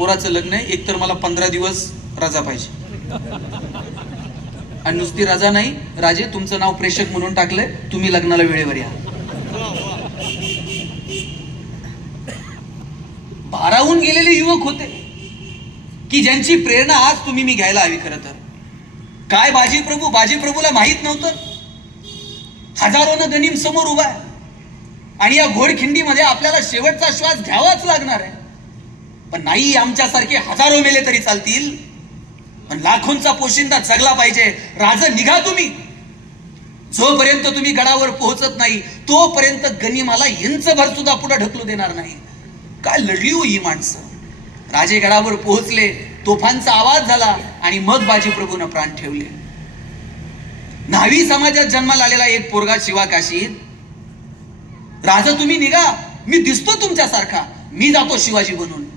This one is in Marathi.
पोराचं लग्न आहे, एकतर मला 15 दिवस रजा पाहिजे. आणि नुसती रजा नाही, राजे तुमचं नाव प्रेषक म्हणून टाकलंय, तुम्ही लग्नाला वेळेवर या. 12हून गेलेले युवक होते की ज्यांची प्रेरणा आज तुम्ही मी घ्यायला हवी. खरं तर काय बाजीप्रभूला माहित नव्हतं हजारोनं गनिम समोर उभा आहे आणि या घोडखिंडीमध्ये आपल्याला शेवटचा श्वास घ्यावाच लागणार आहे. पण नाही, आमच्यासारखे हजारो मेले तरी चालतील, पण लाखोंचा पोशिंदा जगला पाहिजे. राज निघा तुम्ही. जोपर्यंत तुम्ही गडावर पोहोचत नाही तोपर्यंत गनिमाला इंचभर सुद्धा पुढे ढकलू देणार नाही. काय लढली हो ही माणसं. राजे गडावर पोहोचले, तोफांचा आवाज झाला आणि मग बाजीप्रभूनं प्राण ठेवले. न्हावी समाजात जन्माला आलेला एक पोरगा शिवा काशीद, राजा तुम्ही निघा, मी दिसतो तुमच्यासारखा, मी जातो शिवाजी बनून.